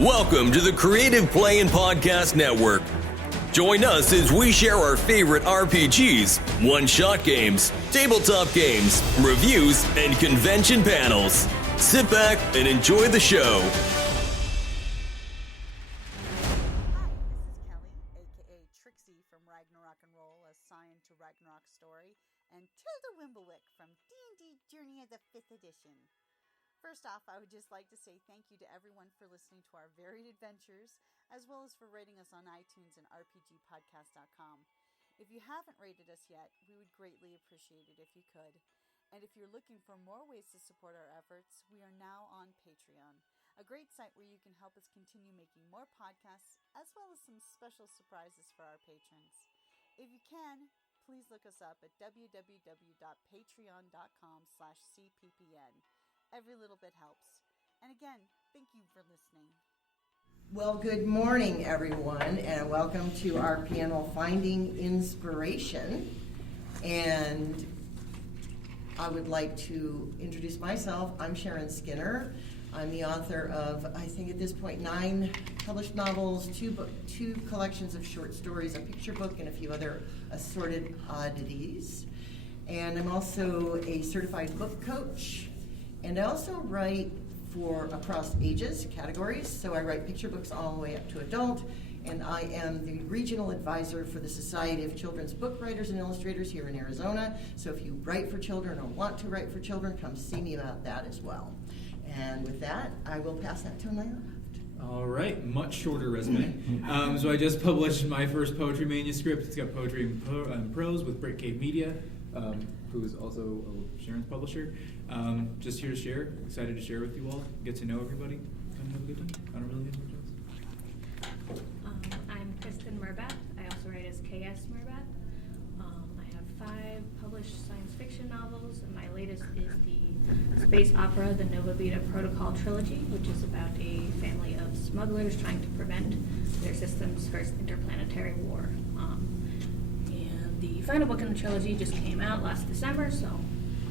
Welcome to the Creative Play and Podcast Network. Join us as we share our favorite RPGs, one-shot games, tabletop games, reviews, and convention panels. Sit back and enjoy the show. Hi, this is Kelly, aka Trixie from Ragnarok and Roll, a Sign to Ragnarok story, and Tilda Wimblewick from D&D Journey of the 5th Edition. First off, I would just like to say thank you to everyone for listening to our varied adventures, as well as for rating us on iTunes and rpgpodcast.com. If you haven't rated us yet, we would greatly appreciate it if you could. And if you're looking for more ways to support our efforts, we are now on Patreon, a great site where you can help us continue making more podcasts, as well as some special surprises for our patrons. If you can, please look us up at www.patreon.com/cppn. Every little bit helps. And again, thank you for listening. Well, good morning, everyone, and welcome to our panel, Finding Inspiration. And I would like to introduce myself. I'm Sharon Skinner. I'm the author of, I think at this point, 9 published novels, 2 collections of short stories, a picture book, and a few other assorted oddities. And I'm also a certified book coach. And I also write for across ages, categories. So I write picture books all the way up to adult. And I am the regional advisor for the Society of Children's Book Writers and Illustrators here in Arizona. So if you write for children or want to write for children, come see me about that as well. And with that, I will pass that to my left. All right, much shorter resume. So I just published my first poetry manuscript. It's got poetry and prose with Brick Cave Media, who is also Sharon's publisher. Just here to share, excited to share with you all, get to know everybody, and have a good time. I don't really know what else. I'm Kristen Murbath. I also write as KS Murbath. I have 5 published science fiction novels, and my latest is the space opera, the Nova Beta Protocol trilogy, which is about a family of smugglers trying to prevent their system's first interplanetary war. And the final book in the trilogy just came out last December, so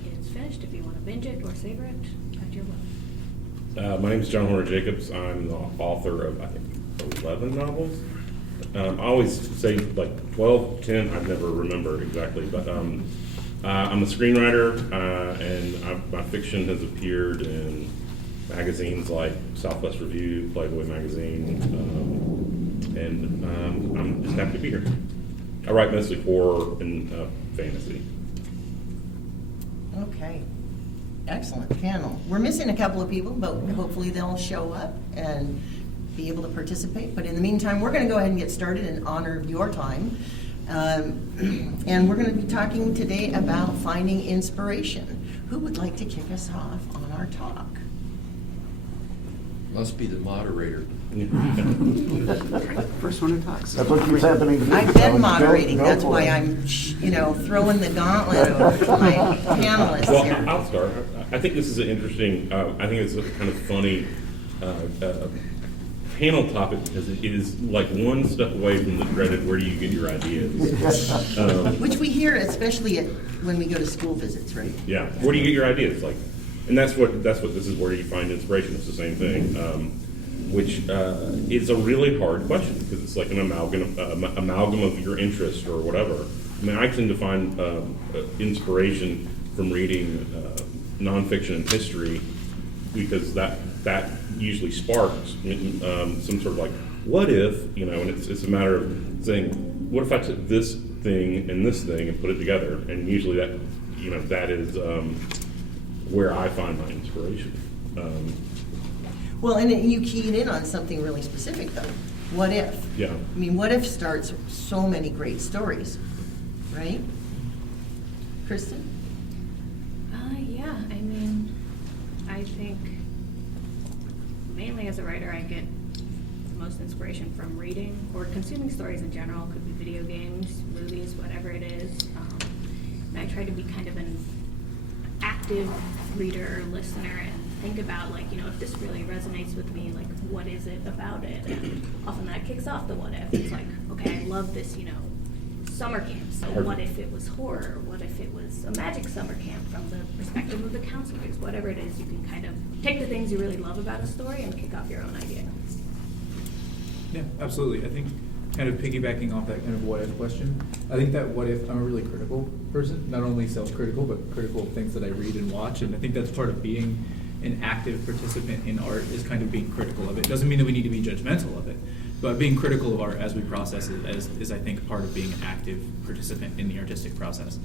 it's finished. If you want to binge it or savor it, at your will. My name is John Horner Jacobs. I'm the author of, I think, 11 novels. I always say like 12, 10, I never remember exactly, but I'm a screenwriter, and my fiction has appeared in magazines like Southwest Review, Playboy Magazine, and I'm just happy to be here. I write mostly horror and fantasy. Okay. Excellent panel. We're missing a couple of people, but hopefully they'll show up and be able to participate. But in the meantime, we're going to go ahead and get started in honor of your time. And we're going to be talking today about finding inspiration. Who would like to kick us off on our talk? Must be the moderator. First one who talks. That's what keeps happening to me. I've been moderating. That's why I'm, throwing the gauntlet over to my panelists Well, here. I'll start. I think this is an interesting, I think it's a kind of funny panel topic because it is like one step away from the dreaded where do you get your ideas. Which we hear especially when we go to school visits, right? Yeah, where do you get your ideas? Like, and that's what this is, where you find inspiration. It's the same thing, which is a really hard question because it's like an amalgam of your interest or whatever. I mean, I tend to find inspiration from reading nonfiction and history because that usually sparks some sort of like, what if, and it's a matter of saying, what if I took this thing and put it together? And usually that is where I find my inspiration. Well, and you keyed in on something really specific, though. What if? Yeah. I mean, what if starts so many great stories, right? Kristen? Yeah, I mean, I think mainly as a writer I get the most inspiration from reading or consuming stories in general. Could be video games, movies, whatever it is. And I try to be kind of an active reader, listener, and think about if this really resonates with me, like what is it about it? And often that kicks off the what if. It's like, okay, I love this, summer camp. So what if it was horror? What if it was a magic summer camp from the perspective of the counselors? Whatever it is, you can kind of take the things you really love about a story and kick off your own idea. Yeah, absolutely. I think kind of piggybacking off that kind of what if question, I think that what if, I'm a really critical person, not only self-critical, but critical of things that I read and watch, and I think that's part of being an active participant in art is kind of being critical of it. Doesn't mean that we need to be judgmental of it, but being critical of art as we process it is I think, part of being an active participant in the artistic process.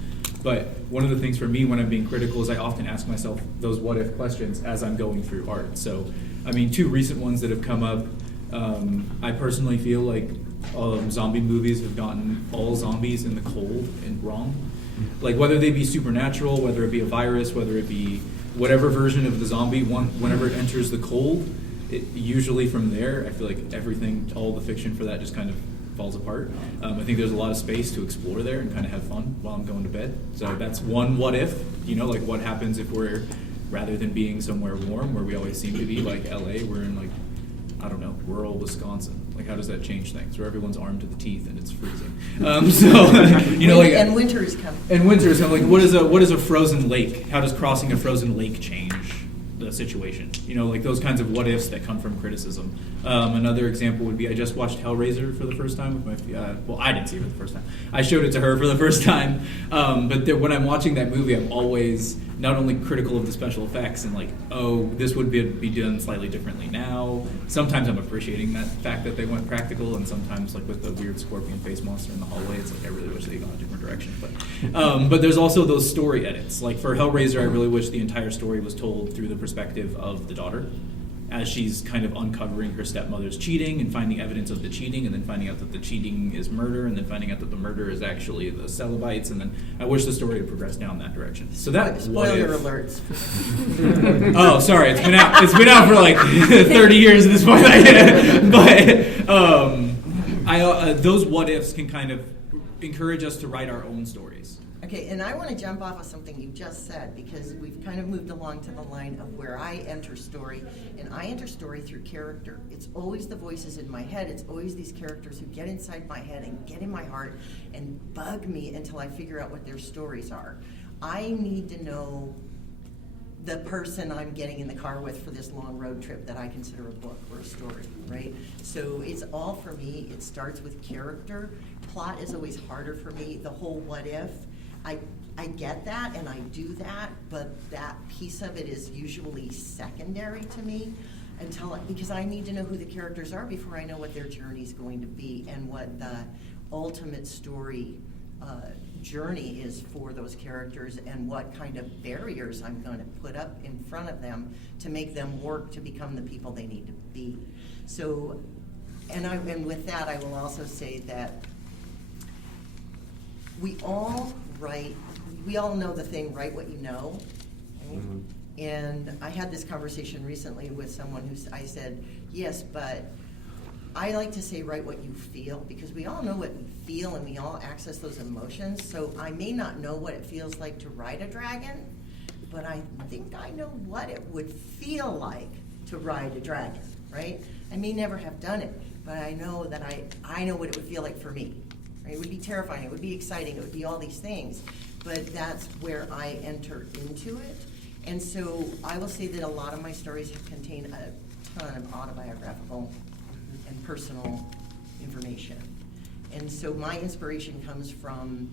But one of the things for me when I'm being critical is I often ask myself those what if questions as I'm going through art. So, I mean, two recent ones that have come up, I personally feel like zombie movies have gotten all zombies in the cold and wrong. Like whether they be supernatural, whether it be a virus, whether it be whatever version of the zombie, whenever it enters the cold, usually from there, I feel like everything, all the fiction for that just kind of falls apart. I think there's a lot of space to explore there and kind of have fun while I'm going to bed. So that's one what if, like what happens if we're, rather than being somewhere warm where we always seem to be, like LA, we're in like, I don't know, rural Wisconsin. Like, how does that change things? Where everyone's armed to the teeth and it's freezing. And winter is coming. And winter is coming. Like, what is a frozen lake? How does crossing a frozen lake change the situation? Like those kinds of what ifs that come from criticism. Another example would be I just watched Hellraiser for the first time with my. Well, I didn't see it for the first time. I showed it to her for the first time. But when I'm watching that movie, I'm always not only critical of the special effects and like, oh, this would be done slightly differently now. Sometimes I'm appreciating that fact that they went practical, and sometimes like with the weird scorpion face monster in the hallway, it's like I really wish they'd gone a different direction. But there's also those story edits. Like for Hellraiser, I really wish the entire story was told through the perspective of the daughter, as she's kind of uncovering her stepmother's cheating and finding evidence of the cheating, and then finding out that the cheating is murder, and then finding out that the murder is actually the Cenobites, and then I wish the story had progressed down that direction. So that spoiler alerts. Oh, sorry, it's been out for like 30 years at this point. But those what ifs can kind of encourage us to write our own stories. Okay, and I want to jump off of something you just said, because we've kind of moved along to the line of where I enter story, and I enter story through character. It's always the voices in my head. It's always these characters who get inside my head and get in my heart and bug me until I figure out what their stories are. I need to know the person I'm getting in the car with for this long road trip that I consider a book or a story, right? So it's all, for me, it starts with character. Plot is always harder for me. The whole what if, I get that and I do that, but that piece of it is usually secondary to me because I need to know who the characters are before I know what their journey is going to be and what the ultimate story journey is for those characters, and what kind of barriers I'm going to put up in front of them to make them work to become the people they need to be. So, and with that, I will also say that we all know the thing, write what you know. Right? Mm-hmm. And I had this conversation recently with someone I said, yes, but I like to say write what you feel, because we all know what we feel and we all access those emotions. So I may not know what it feels like to ride a dragon, but I think I know what it would feel like to ride a dragon, right? I may never have done it, but I know that I know what it would feel like for me. Right? It would be terrifying, it would be exciting, it would be all these things, but that's where I enter into it. And so I will say that a lot of my stories have contained a ton of autobiographical and personal information. And so my inspiration comes from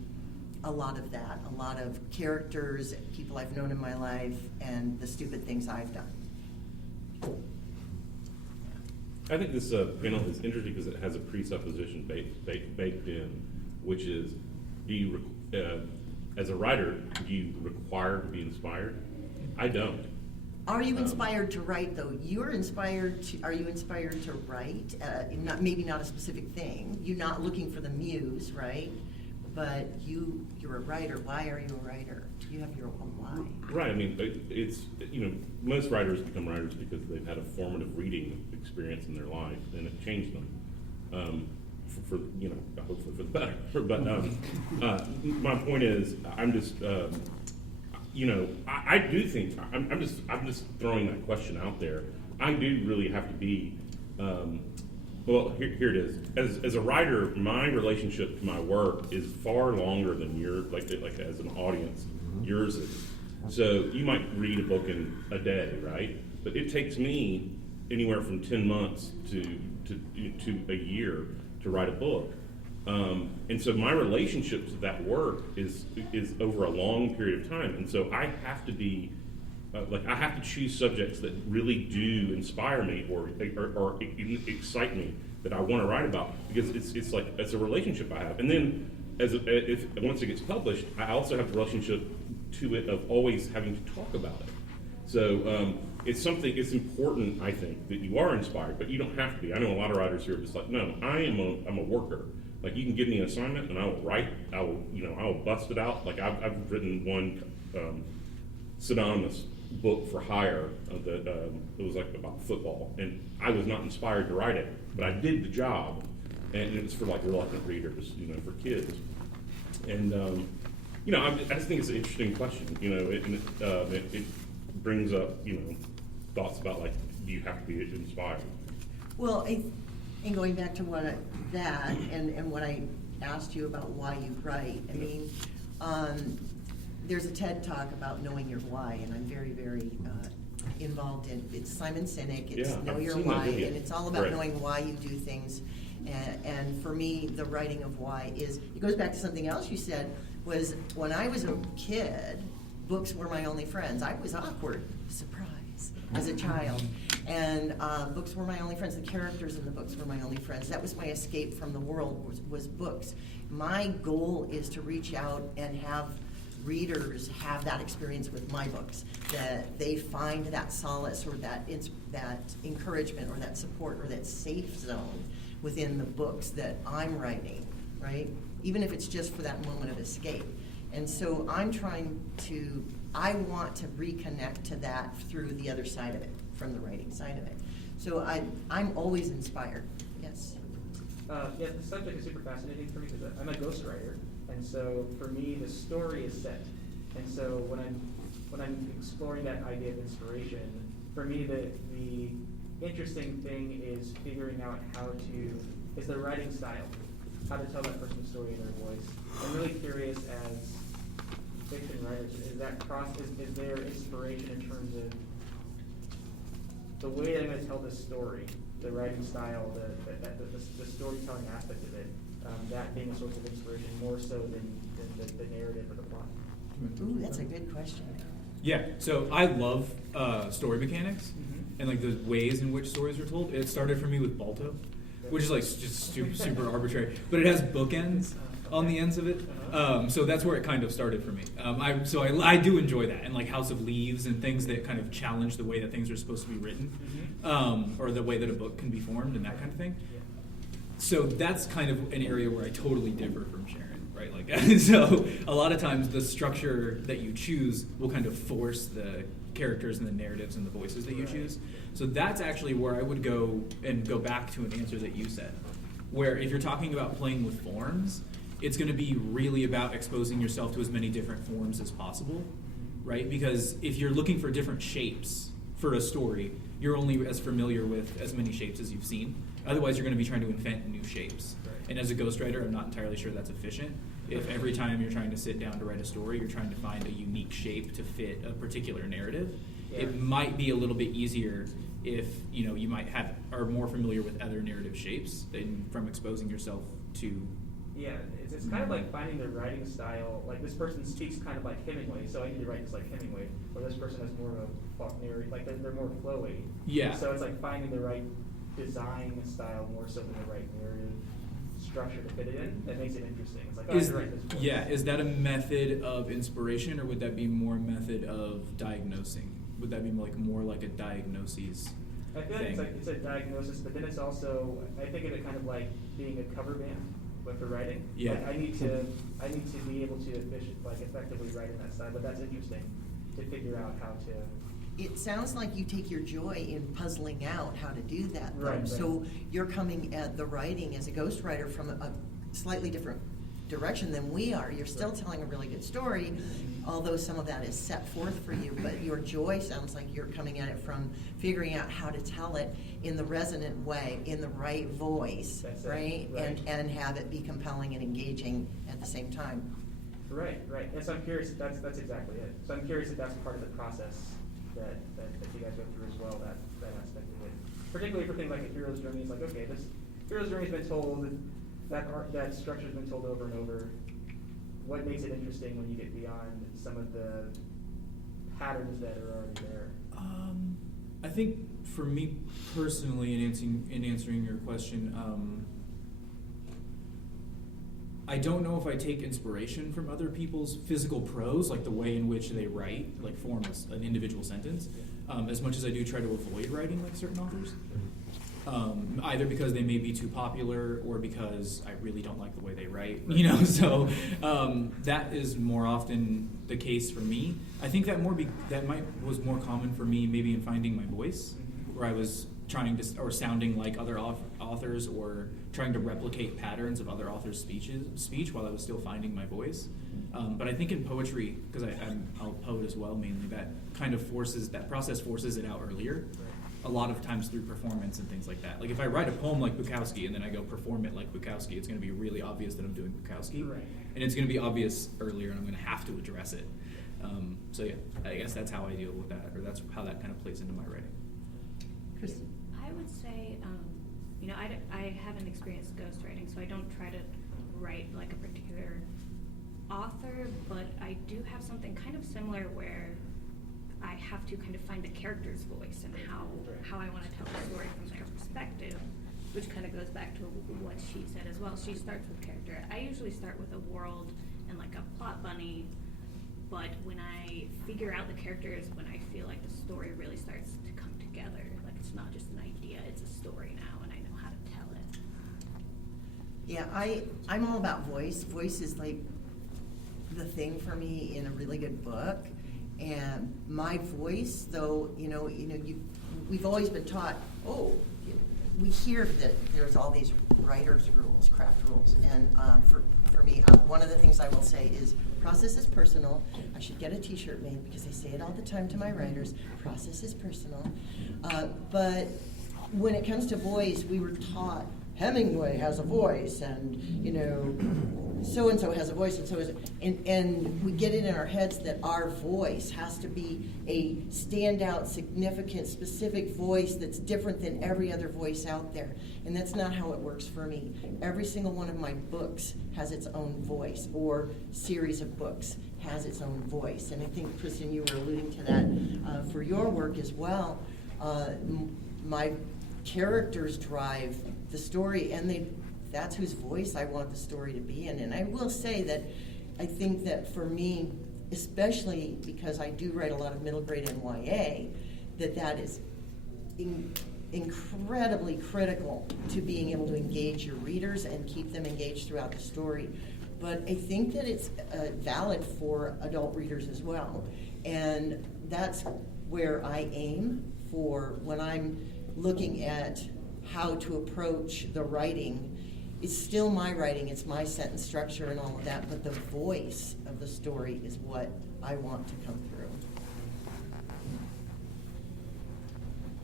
a lot of that, a lot of characters, people I've known in my life, and the stupid things I've done. I think this panel is interesting because it has a presupposition baked in, which is, do you, as a writer, do you require to be inspired? I don't. Are you inspired to write, though? Are you inspired to write? Maybe not a specific thing. You're not looking for the muse, right? But you're a writer. Why are you a writer? Do you have your own why? Right. I mean, it's, most writers become writers because they've had a formative reading experience in their life, and it changed them. For hopefully for the better. But my point is, I'm just. I do think I'm just throwing that question out there. I do really have to be. Well, here it is. As a writer, my relationship to my work is far longer than yours. Like as an audience, yours is. So you might read a book in a day, right? But it takes me anywhere from 10 months to a year to write a book. And so my relationship to that work is over a long period of time. And so I have to be, I have to choose subjects that really do inspire me or excite me, that I want to write about, because it's a relationship I have. And then if once it gets published, I also have the relationship to it of always having to talk about it. So it's important, I think, that you are inspired, but you don't have to be. I know a lot of writers who are just like, no, I'm a worker. Like, you can give me an assignment and I will write. I will bust it out. Like, I've written one synonymous book for hire that it was like about football, and I was not inspired to write it, but I did the job, and it was for like reluctant readers, for kids. And I just think it's an interesting question. It brings up thoughts about, like, do you have to be inspired? Well, and going back to that and what I asked you about why you write, I mean, there's a TED Talk about knowing your why, and I'm very, very involved in. It's Simon Sinek. It's Know Your Why, and it's all about knowing why you do things. And for me, the writing of why it goes back to something else you said, was when I was a kid, books were my only friends. I was awkward, surprise, as a child. And books were my only friends. The characters in the books were my only friends. That was my escape from the world, was books. My goal is to reach out and have readers have that experience with my books, that they find that solace or that encouragement or that support or that safe zone within the books that I'm writing, right? Even if it's just for that moment of escape. And so I want to reconnect to that through the other side of it, from the writing side of it. So I'm always inspired, yes. Yeah, the subject is super fascinating for me because I'm a ghostwriter, and so for me the story is set. And so when I'm exploring that idea of inspiration, for me the interesting thing is figuring out is the writing style, how to tell that person's story in their voice. I'm really curious as fiction writers, is there inspiration in terms of the way that I'm going to tell this story, the writing style, the storytelling aspect of it, that being a source of inspiration more so than the narrative or the plot? Ooh, that's a good question. Yeah, so I love story mechanics and like the ways in which stories are told. It started for me with Balto, which is like just super arbitrary, but it has bookends on the ends of it. So that's where it kind of started for me. I do enjoy that, and like House of Leaves and things that kind of challenge the way that things are supposed to be written, or the way that a book can be formed and that kind of thing. So that's kind of an area where I totally differ from Sharon, right? Like, so a lot of times the structure that you choose will kind of force the characters and the narratives and the voices that you choose. So that's actually where I would go back to an answer that you said, where if you're talking about playing with forms, it's going to be really about exposing yourself to as many different forms as possible, right? Because if you're looking for different shapes for a story, you're only as familiar with as many shapes as you've seen. Otherwise, you're going to be trying to invent new shapes. And as a ghostwriter, I'm not entirely sure that's efficient. If every time you're trying to sit down to write a story, you're trying to find a unique shape to fit a particular narrative, it might be a little bit easier if you might are more familiar with other narrative shapes than from exposing yourself to. Yeah, it's kind of like finding their writing style. Like, this person speaks kind of like Hemingway, so I need to write just like Hemingway. Or this person has more of a Faulkner, like they're more flowy. Yeah. So it's like finding the right design style more so than the right narrative structure to fit it in. That makes it interesting. It's like, I have to write this voice. Yeah, is that a method of inspiration, or would that be more a method of diagnosing? Would that be more like a diagnosis? I feel like it's a diagnosis, but then it's also, I think of it kind of like being a cover band. But for writing, yeah, like I need to be able to effectively write in that style. But that's interesting to figure out how to. It sounds like you take your joy in puzzling out how to do that, though. Right. So you're coming at the writing as a ghostwriter from a slightly different direction than we are. You're still telling a really good story, although some of that is set forth for you, but your joy sounds like you're coming at it from figuring out how to tell it in the resonant way, in the right voice, right? And have it be compelling and engaging at the same time. Right. And so I'm curious, that's exactly it. So I'm curious if that's part of the process that you guys go through as well, that aspect of it. particularly for things like a hero's journey, it's like, okay, this hero's journey's been told, that structure's been told over and over. What makes it interesting when you get beyond some of the patterns that are already there? I think for me personally, in answering your question, I don't know if I take inspiration from other people's physical prose, like the way in which they write, like form an individual sentence, as much as I do try to avoid writing like certain authors. Either because they may be too popular or because I really don't like the way they write, so that is more often the case for me. I think that was more common for me maybe in finding my voice, where I was trying to, or sounding like other authors, or trying to replicate patterns of other authors' speech while I was still finding my voice. But I think in poetry, because I'm a poet as well mainly, that process forces it out earlier. A lot of times through performance and things like that. Like if I write a poem like Bukowski and then I go perform it like Bukowski, it's going to be really obvious that I'm doing Bukowski. Right. And it's going to be obvious earlier and I'm going to have to address it. So yeah, I guess that's how I deal with that, or that's how that kind of plays into my writing. Kristen? I would say, I haven't experienced ghostwriting, so I don't try to write like a particular author, but I do have something kind of similar where I have to kind of find the character's voice and how I want to tell the story from their perspective, which kind of goes back to what she said as well. She starts with character. I usually start with a world and like a plot bunny, but when I figure out the characters, when I feel like the story really starts to come together, like it's not just an idea, it's a story now, and I know how to tell it. Yeah, I'm all about voice. Voice is like the thing for me in a really good book. And my voice, though, we've always been taught, we hear that there's all these writer's rules, craft rules. And for me, one of the things I will say is process is personal. I should get a t-shirt made because I say it all the time to my writers, process is personal. But when it comes to voice, we were taught Hemingway has a voice, and so-and-so has a voice, and so is it. And we get it in our heads that our voice has to be a standout, significant, specific voice that's different than every other voice out there. And that's not how it works for me. Every single one of my books has its own voice, or series of books has its own voice. And I think, Kristen, you were alluding to that for your work as well. My characters drive the story, and that's whose voice I want the story to be in. And I will say that I think that for me, especially because I do write a lot of middle grade and YA, that is incredibly critical to being able to engage your readers and keep them engaged throughout the story. But I think that it's valid for adult readers as well. And that's where I aim for when I'm looking at how to approach the writing. It's still my writing, it's my sentence structure and all of that, but the voice of the story is what I want to come through.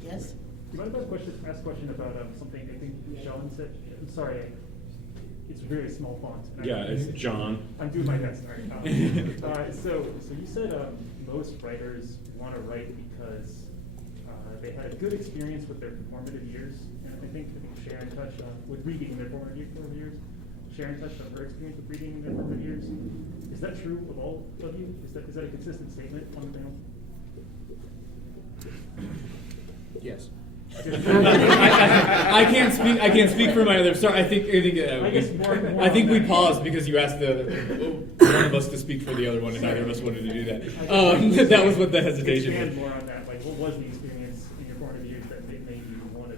Yes? Do you mind if I ask a question about something I think Sean said? I'm sorry, it's really small font. Yeah, it's John. I'm doing my best. All right. So you said most writers want to write because they had a good experience with their formative years. And I think Sharon touched on with reading in their formative years. Sharon touched on her experience with reading in their formative years. Is that true of all of you? Is that a consistent statement on the panel? Yes. I can't speak for my other. Sorry, I think we paused because you asked one of us to speak for the other one, and neither of us wanted to do that. That was what the hesitation was. Expand more on that. Like, what was the experience in your formative years that made you want to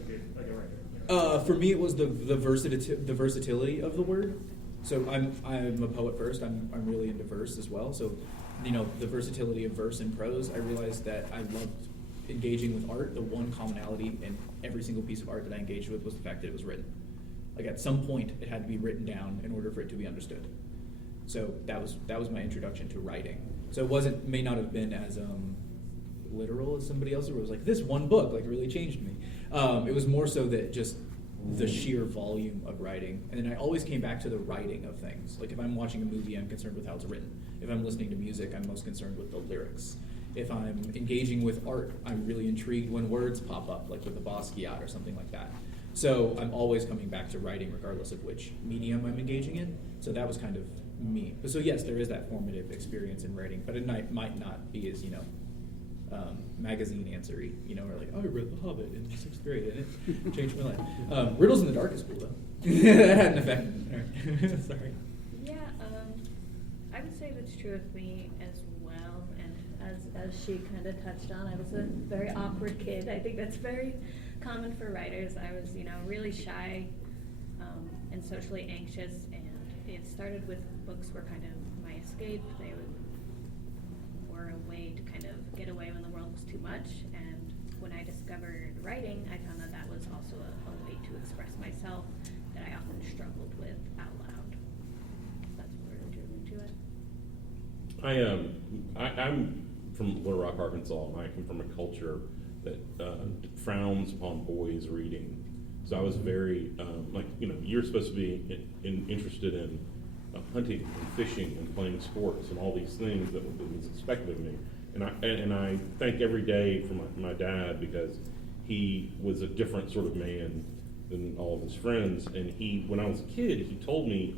be like a writer? For me, it was the versatility of the word. So I'm a poet first. I'm really into verse as well. So, the versatility of verse and prose. I realized that I loved engaging with art. The one commonality in every single piece of art that I engaged with was the fact that it was written. Like at some point, it had to be written down in order for it to be understood. So that was my introduction to writing. So it may not have been as literal as somebody else, where it was like this one book like really changed me. It was more so that just the sheer volume of writing, and then I always came back to the writing of things. Like if I'm watching a movie, I'm concerned with how it's written. If I'm listening to music, I'm most concerned with the lyrics. If I'm engaging with art, I'm really intrigued when words pop up, like with a Basquiat or something like that. So I'm always coming back to writing regardless of which medium I'm engaging in. So that was kind of me. So yes, there is that formative experience in writing, but it might not be as, magazine answery, or like, oh, I read The Hobbit in 6th grade and it changed my life. Riddles in the Dark is cool though. That had an effect. All right. Sorry. Yeah, I would say that's true of me as well. And as she kind of touched on, I was a very awkward kid. I think that's very common for writers. I was, really shy and socially anxious, and it started with books were kind of my escape. They were a way to kind of get away when the world was too much. And when I discovered writing, I found that was also a way to express myself that I often struggled with out loud. That's what really drew me to it. I'm from Little Rock, Arkansas, and I come from a culture that frowns upon boys reading. So I was very, you're supposed to be interested in hunting and fishing and playing sports and all these things that was expected of me. And I thank every day for my dad, because he was a different sort of man than all of his friends. And when I was a kid, he told me,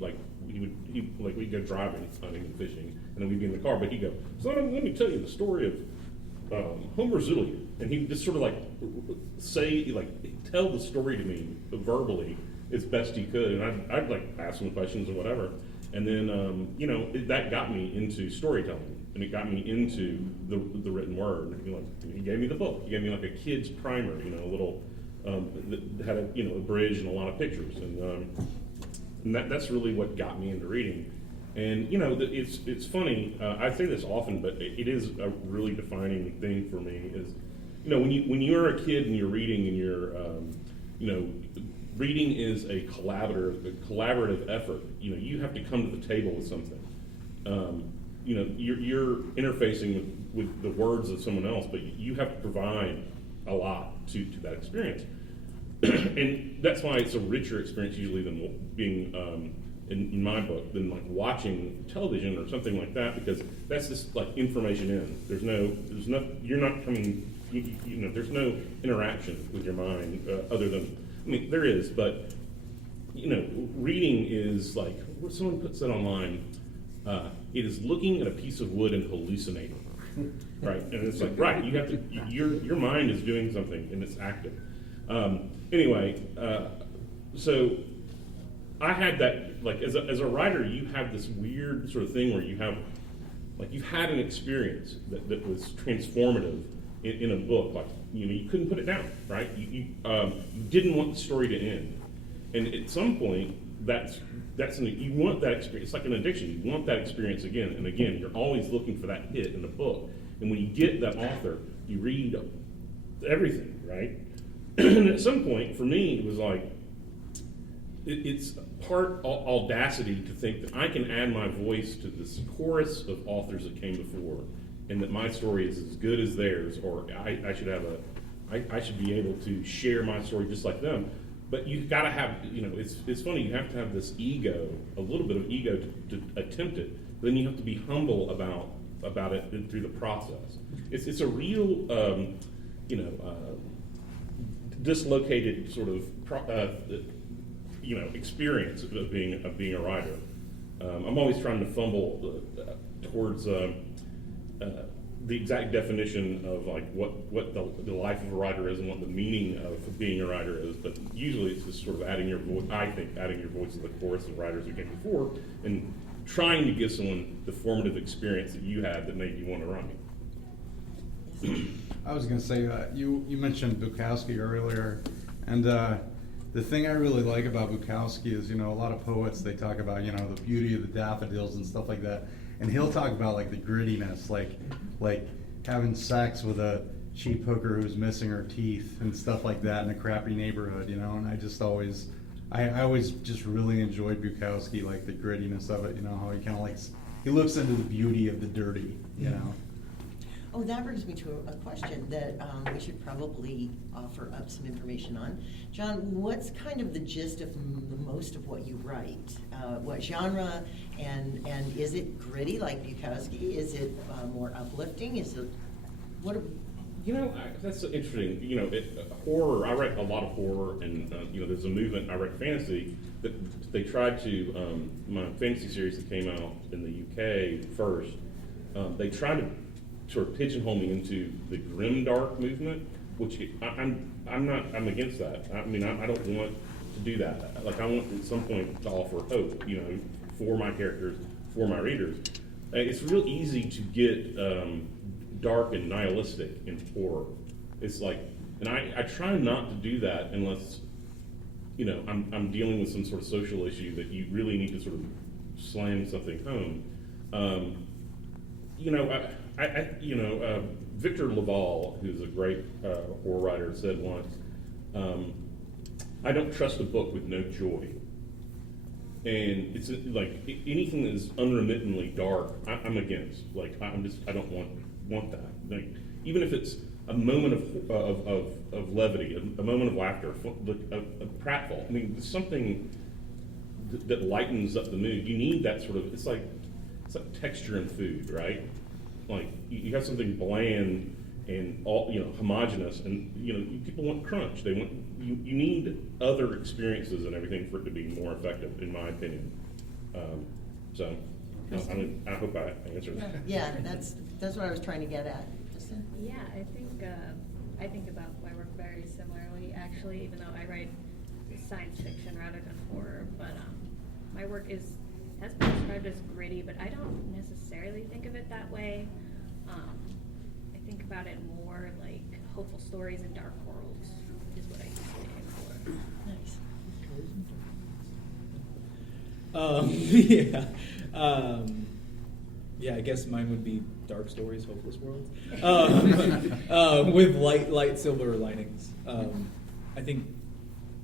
we'd go driving, hunting and fishing, and then we'd be in the car, but he'd go, "Son, let me tell you the story of Homer Zillion." And he just sort of tell the story to me verbally as best he could, and I'd ask him questions or whatever. And then, that got me into storytelling, and it got me into the written word. He gave me the book. He gave me a kid's primer, a little, that had a bridge and a lot of pictures. And that's really what got me into reading. And, it's funny, I say this often, but it is a really defining thing for me is, when you're a kid and you're reading and you're, reading is a collaborative effort. You have to come to the table with something. You're interfacing with the words of someone else, but you have to provide a lot to that experience. And that's why it's a richer experience usually than being, in my book, than watching television or something like that, because that's just information in. You're not coming, there's no interaction with your mind other than, there is, but, reading is what someone puts that online, it is looking at a piece of wood and hallucinating, right? And it's right, you have to, your mind is doing something and it's active. So I had that, as a writer, you have this weird sort of thing where you have, you've had an experience that was transformative in a book. You couldn't put it down, right? You didn't want the story to end. And at some point, you want that experience. It's like an addiction. You want that experience again and again. You're always looking for that hit in the book. And when you get that author, you read everything, right? And at some point, for me, it was it's part audacity to think that I can add my voice to this chorus of authors that came before, and that my story is as good as theirs, or I should be able to share my story just like them. But you've got to have, it's funny, you have to have this ego, a little bit of ego to attempt it. But then you have to be humble about it through the process. It's a real, dislocated sort of, experience of being a writer. I'm always trying to fumble towards the exact definition of what the life of a writer is and what the meaning of being a writer is, but usually it's just sort of adding your voice. I think adding your voice to the chorus of writers who came before and trying to give someone the formative experience that you had that made you want to write. I was going to say you mentioned Bukowski earlier, and the thing I really like about Bukowski is, a lot of poets, they talk about, the beauty of the daffodils and stuff like that. And he'll talk about the grittiness, like having sex with a cheap hooker who's missing her teeth and stuff like that in a crappy neighborhood, and I always just really enjoyed Bukowski, the grittiness of it, how he kind of he looks into the beauty of the dirty, Oh, that brings me to a question that we should probably offer up some information on. John, what's kind of the gist of the most of what you write? What genre, and is it gritty like Bukowski? Is it more uplifting? Is it what? That's interesting. Horror. I write a lot of horror, and there's a movement. I write fantasy that they tried to. My fantasy series that came out in the UK first. They tried to sort of pigeonhole me into the grimdark movement, which I'm against that. I mean, I don't want to do that. Like, I want at some point to offer hope, for my characters, for my readers. It's real easy to get dark and nihilistic in horror. It's like, and I try not to do that unless, I'm dealing with some sort of social issue that you really need to sort of slam something home. Victor Laval, who's a great horror writer, said once, I don't trust a book with no joy. And it's like anything that is unremittingly dark, I'm against. Like, I don't want that. Like, even if it's a moment of levity, a moment of laughter, a pratfall. I mean, something that lightens up the mood. You need that sort of. It's like texture in food, right? Like, you have something bland and all homogenous, and people want crunch. They want you need other experiences and everything for it to be more effective, in my opinion. I hope I answered that. Yeah, that's what I was trying to get at. Yeah, I think about my work very similarly, actually, even though I write science fiction rather than horror. But my work has been described as gritty, but I don't necessarily think of it that way. I think about it more like hopeful stories in dark worlds is what I aim for. Nice. Yeah, I guess mine would be dark stories, hopeless worlds, with light silver linings. I think,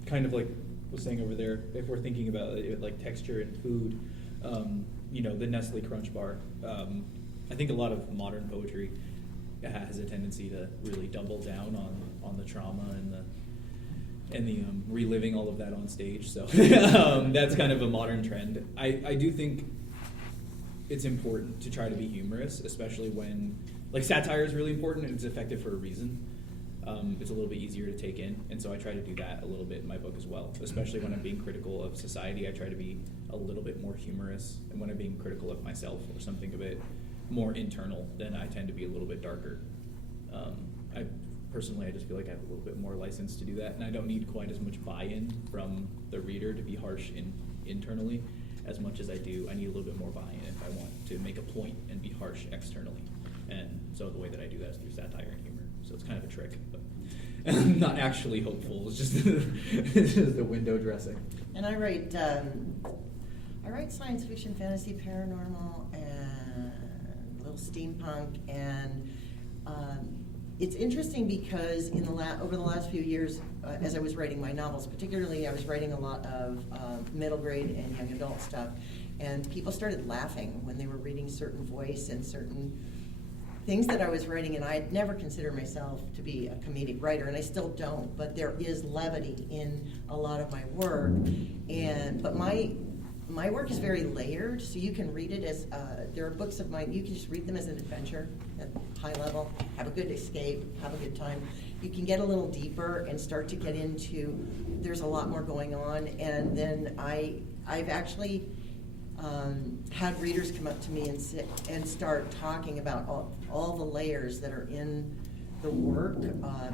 kind of like was saying over there, if we're thinking about it, like texture and food, the Nestle Crunch Bar. I think a lot of modern poetry has a tendency to really double down on the trauma and the reliving all of that on stage. So that's kind of a modern trend. I do think it's important to try to be humorous, especially when, like, satire is really important and it's effective for a reason. It's a little bit easier to take in, and so I try to do that a little bit in my book as well, especially when I'm being critical of society. I try to be a little bit more humorous, and when I'm being critical of myself or something a bit more internal, then I tend to be a little bit darker. I just feel like I have a little bit more license to do that, and I don't need quite as much buy-in from the reader to be harsh internally as much as I do. I need a little bit more buy-in if I want to make a point and be harsh externally. And so the way that I do that is through satire and humor. So it's kind of a trick, but I'm not actually hopeful. It's just it's just the window dressing. And I write science fiction, fantasy, paranormal, and a little steampunk. And it's interesting because over the last few years, as I was writing my novels, particularly, I was writing a lot of middle grade and young adult stuff, and people started laughing when they were reading certain voice and certain things that I was writing, and I had never considered myself to be a comedic writer, and I still don't, but there is levity in a lot of my work. But my work is very layered, so you can read it as, there are books of mine, you can just read them as an adventure at high level, have a good escape, have a good time. You can get a little deeper and start to get into, there's a lot more going on, and then I've actually had readers come up to me and start talking about all the layers that are in the work,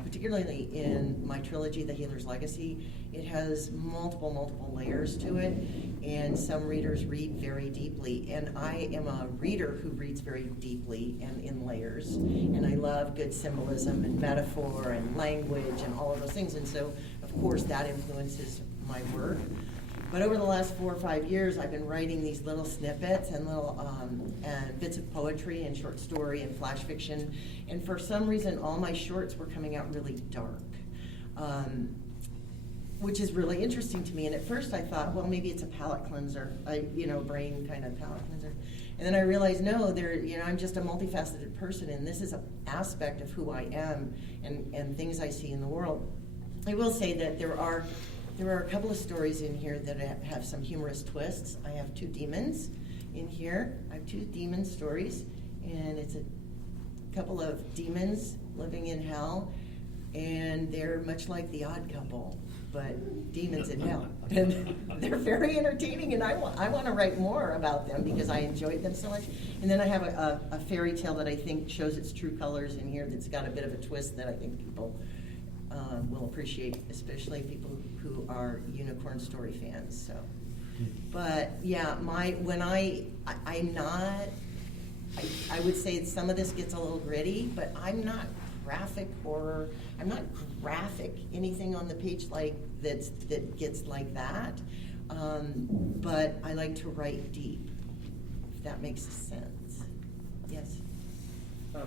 particularly in my trilogy, The Healer's Legacy. It has multiple layers to it, and some readers read very deeply, and I am a reader who reads very deeply and in layers, and I love good symbolism and metaphor and language and all of those things, and so of course that influences my work. But over the last 4 or 5 years, I've been writing these little snippets and little and bits of poetry and short story and flash fiction. And for some reason, all my shorts were coming out really dark, which is really interesting to me. And at first, I thought, well, maybe it's a palate cleanser, brain kind of palate cleanser. And then I realized, no, I'm just a multifaceted person, and this is an aspect of who I am and things I see in the world. I will say that there are a couple of stories in here that have some humorous twists. I have 2 demons in here. I have 2 demon stories, and it's a couple of demons living in hell, and they're much like The Odd Couple, but demons in hell. And they're very entertaining, and I want to write more about them because I enjoyed them so much. And then I have a fairy tale that I think shows its true colors in here that's got a bit of a twist that I think people will appreciate, especially people who are unicorn story fans. So, but yeah, I would say some of this gets a little gritty, but I'm not graphic horror. I'm not graphic anything on the page that gets like that. But I like to write deep, if that makes sense. Yes. A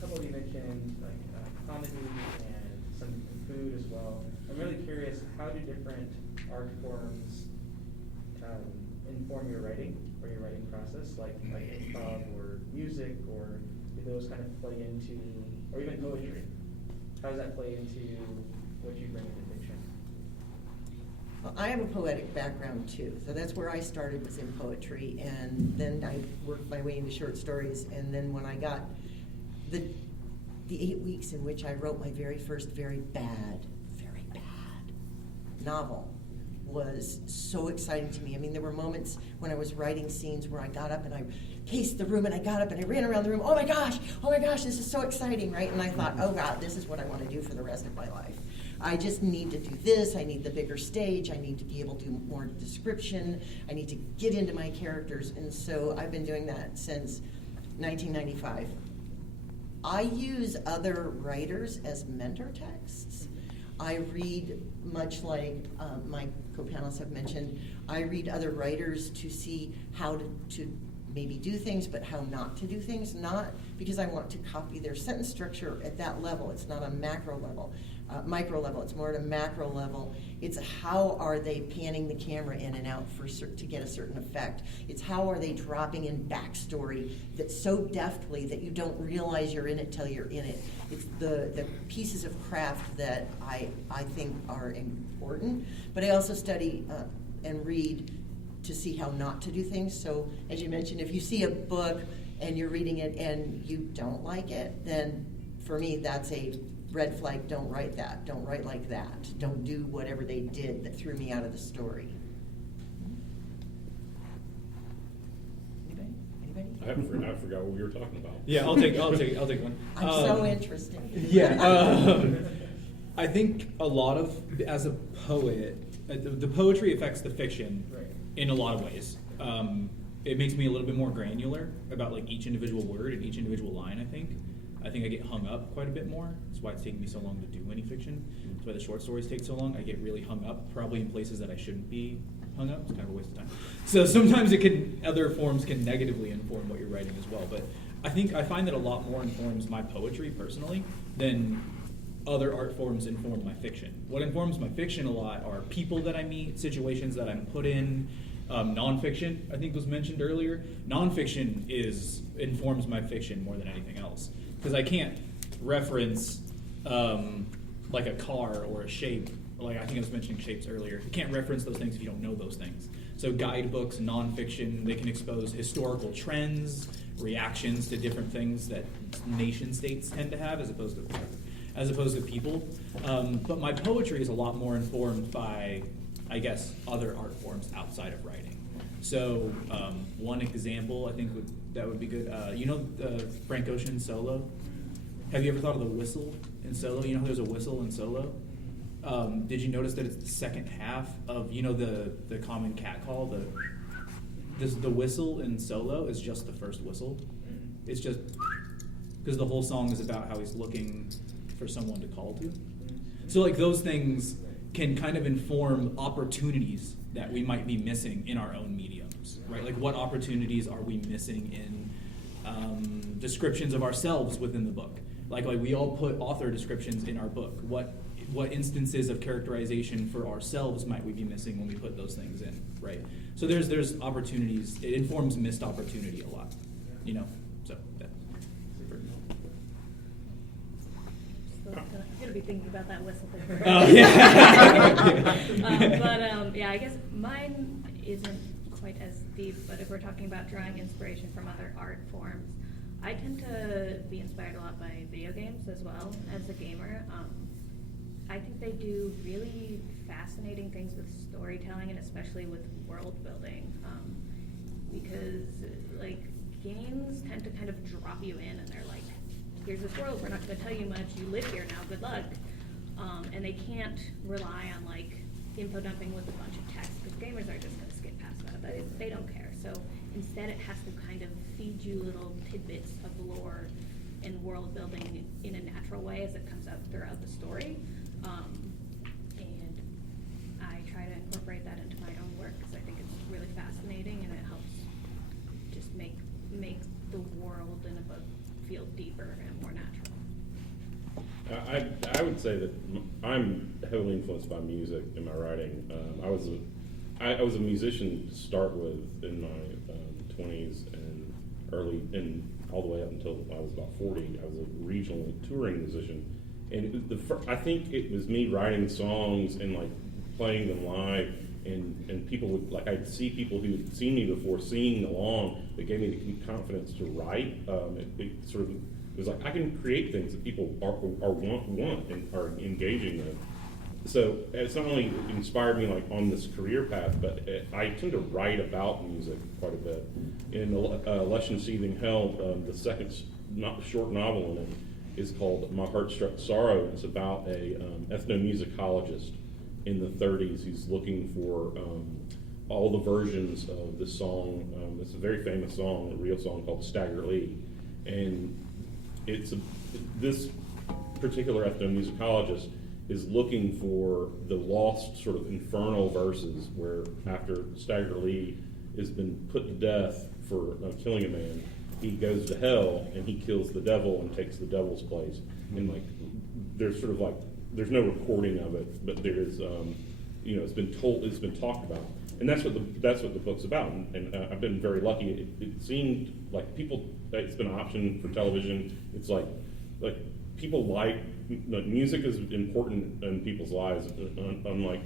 couple of you mentioned like comedy and some food as well. I'm really curious, how do different art forms inform your writing or your writing process, like improv or music, or do those kind of play into, or even poetry? How does that play into what you bring into fiction? Well, I have a poetic background too, so that's where I started, was in poetry, and then I worked my way into short stories, and then when I got the 8 weeks in which I wrote my very first very bad novel was so exciting to me. I mean, there were moments when I was writing scenes where I got up and I paced the room and I got up and I ran around the room. Oh my gosh, this is so exciting, right? And I thought, oh God, this is what I want to do for the rest of my life. I just need to do this. I need the bigger stage. I need to be able to do more description. I need to get into my characters. And so I've been doing that since 1995. I use other writers as mentor texts. I read, much like my co-panelists have mentioned, I read other writers to see how to maybe do things, but how not to do things, not because I want to copy their sentence structure at that level. It's not a micro level, it's more at a macro level. It's how are they panning the camera in and out to get a certain effect. It's how are they dropping in backstory that's so deftly that you don't realize you're in it till you're in it. It's the pieces of craft that I think are important, but I also study and read to see how not to do things. So as you mentioned, if you see a book and you're reading it and you don't like it, then for me that's a red flag. Don't write that. Don't write like that. Don't do whatever they did that threw me out of the story. Anybody? I forgot what we were talking about. Yeah, I'll take one. I'm so interested. Yeah, I think a lot of, as a poet, the poetry affects the fiction in a lot of ways. It makes me a little bit more granular about like each individual word and each individual line. I think I get hung up quite a bit more. That's why it's taking me so long to do any fiction. That's why the short stories take so long. I get really hung up, probably in places that I shouldn't be hung up. It's kind of a waste of time. So sometimes other forms can negatively inform what you're writing as well. But I find that a lot more informs my poetry personally than other art forms inform my fiction. What informs my fiction a lot are people that I meet, situations that I'm put in. Nonfiction, I think, was mentioned earlier. Nonfiction informs my fiction more than anything else. Because I can't reference like a car or a shape. Like I think I was mentioning shapes earlier. You can't reference those things if you don't know those things. So guidebooks, nonfiction, they can expose historical trends, reactions to different things that nation states tend to have as opposed to people. But my poetry is a lot more informed by, I guess, other art forms outside of writing. So one example I think that would be good. You know Frank Ocean's Solo? Have you ever thought of the whistle in Solo? You know how there's a whistle in Solo? Did you notice that it's the second half of, the common cat call? The whistle in Solo is just the first whistle. It's just because the whole song is about how he's looking for someone to call to. So like those things can kind of inform opportunities that we might be missing in our own mediums, right? Like what opportunities are we missing in descriptions of ourselves within the book? Like we all put author descriptions in our book. What instances of characterization for ourselves might we be missing when we put those things in, right? So there's opportunities. It informs missed opportunity a lot, So that's super. I'm gonna be thinking about that whistle thing. Oh yeah. I guess mine isn't quite as deep. But if we're talking about drawing inspiration from other art forms, I tend to be inspired a lot by video games as well as a gamer. I think they do really fascinating things with storytelling and especially with world building, because like games tend to kind of drop you in and they're like, here's this world, we're not going to tell you much, you live here now, good luck. And they can't rely on like info dumping with a bunch of text because gamers are just going to skip past that. They don't care. So instead it has to kind of feed you little tidbits of lore and world building in a natural way as it comes out throughout the story. And I try to incorporate that into my own work because I think it's really fascinating and it helps just make the world in a book feel deeper and more natural. I would say that I'm heavily influenced by music in my writing. I was a musician to start with in my 20s and all the way up until I was about 40. I was a regional touring musician, and I think it was me writing songs and like playing them live, and people would like I'd see people who had seen me before singing along that gave me the confidence to write. It was like I can create things that people want and are engaging with. So it's not only inspired me like on this career path, but I tend to write about music quite a bit. In Lush and Seething Hell, the second short novel in it is called My Heart Struck Sorrow. It's about a ethnomusicologist in the 30s who's looking for all the versions of this song. It's a very famous song, a real song called Stagger Lee. And this particular ethnomusicologist is looking for the lost sort of infernal verses where after Stagger Lee has been put to death for killing a man, he goes to hell and he kills the devil and takes the devil's place. And like there's sort of like there's no recording of it, but there is it's been talked about. And that's what the book's about. And I've been very lucky. It seemed like it's been an option for television. It's like people like music is important in people's lives. Unlike